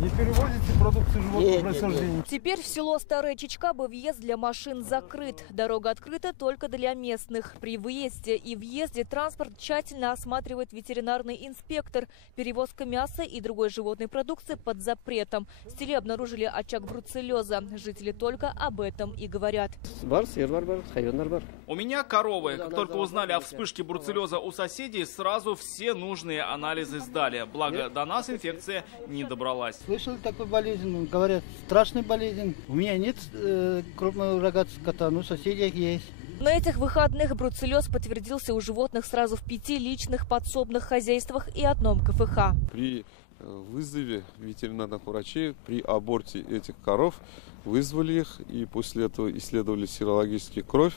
Не перевозите продукцию животных происхождения? Теперь в село Старая Чичкаба въезд для машин закрыт. Дорога открыта только для местных. При выезде и въезде транспорт тщательно осматривает ветеринарный инспектор. Перевозка мяса и другой животной продукции под запретом. В селе обнаружили очаг бруцеллеза. Жители только об этом и говорят. У меня коровы. Как только узнали о вспышке бруцеллеза у соседей, сразу все нужные анализы сдали. Благо, до нас инфекция не добралась. Слышали такую болезнь? Говорят, страшная болезнь. У меня нет крупного рогатого скота, но у соседей есть. На этих выходных бруцеллез подтвердился у животных сразу в 5 личных подсобных хозяйствах и одном КФХ. При вызове ветеринарных врачей, при аборте этих коров вызвали их и после этого исследовали серологически кровь.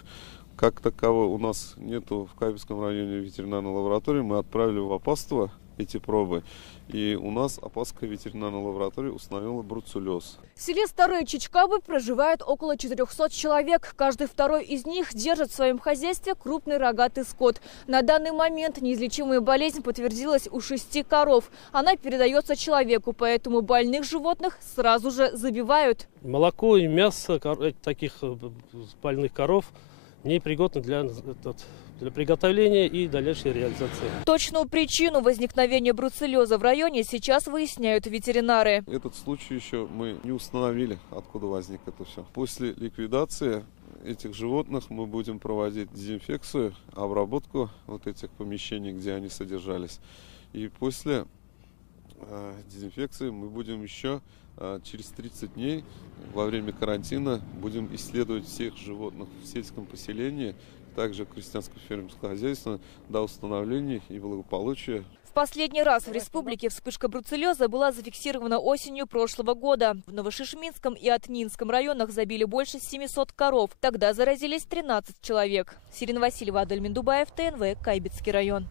Как такового у нас нету в Кайбском районе ветеринарной лаборатории. Мы отправили в Апастово эти пробы. И у нас Апасская ветеринарная лаборатория установила бруцеллез. В селе Старые Чичкабы проживает около 400 человек. Каждый второй из них держит в своем хозяйстве крупный рогатый скот. На данный момент неизлечимая болезнь подтвердилась у 6 коров. Она передается человеку, поэтому больных животных сразу же забивают. Молоко и мясо таких больных коров непригодны для приготовления и дальнейшей реализации. Точную причину возникновения бруцеллеза в районе сейчас выясняют ветеринары. Этот случай еще мы не установили, откуда возник это все. После ликвидации этих животных мы будем проводить дезинфекцию, обработку вот этих помещений, где они содержались. И после дезинфекции мы будем еще через 30 дней во время карантина будем исследовать всех животных в сельском поселении, также крестьянско-фермерское хозяйство, до установления и благополучия. В последний раз в республике вспышка бруцеллеза была зафиксирована осенью прошлого года. В Новошишминском и Атнинском районах забили больше 700 коров. Тогда заразились 13 человек. Сирина Васильева, Адельмин Дубаев, ТНВ, Кайбицкий район.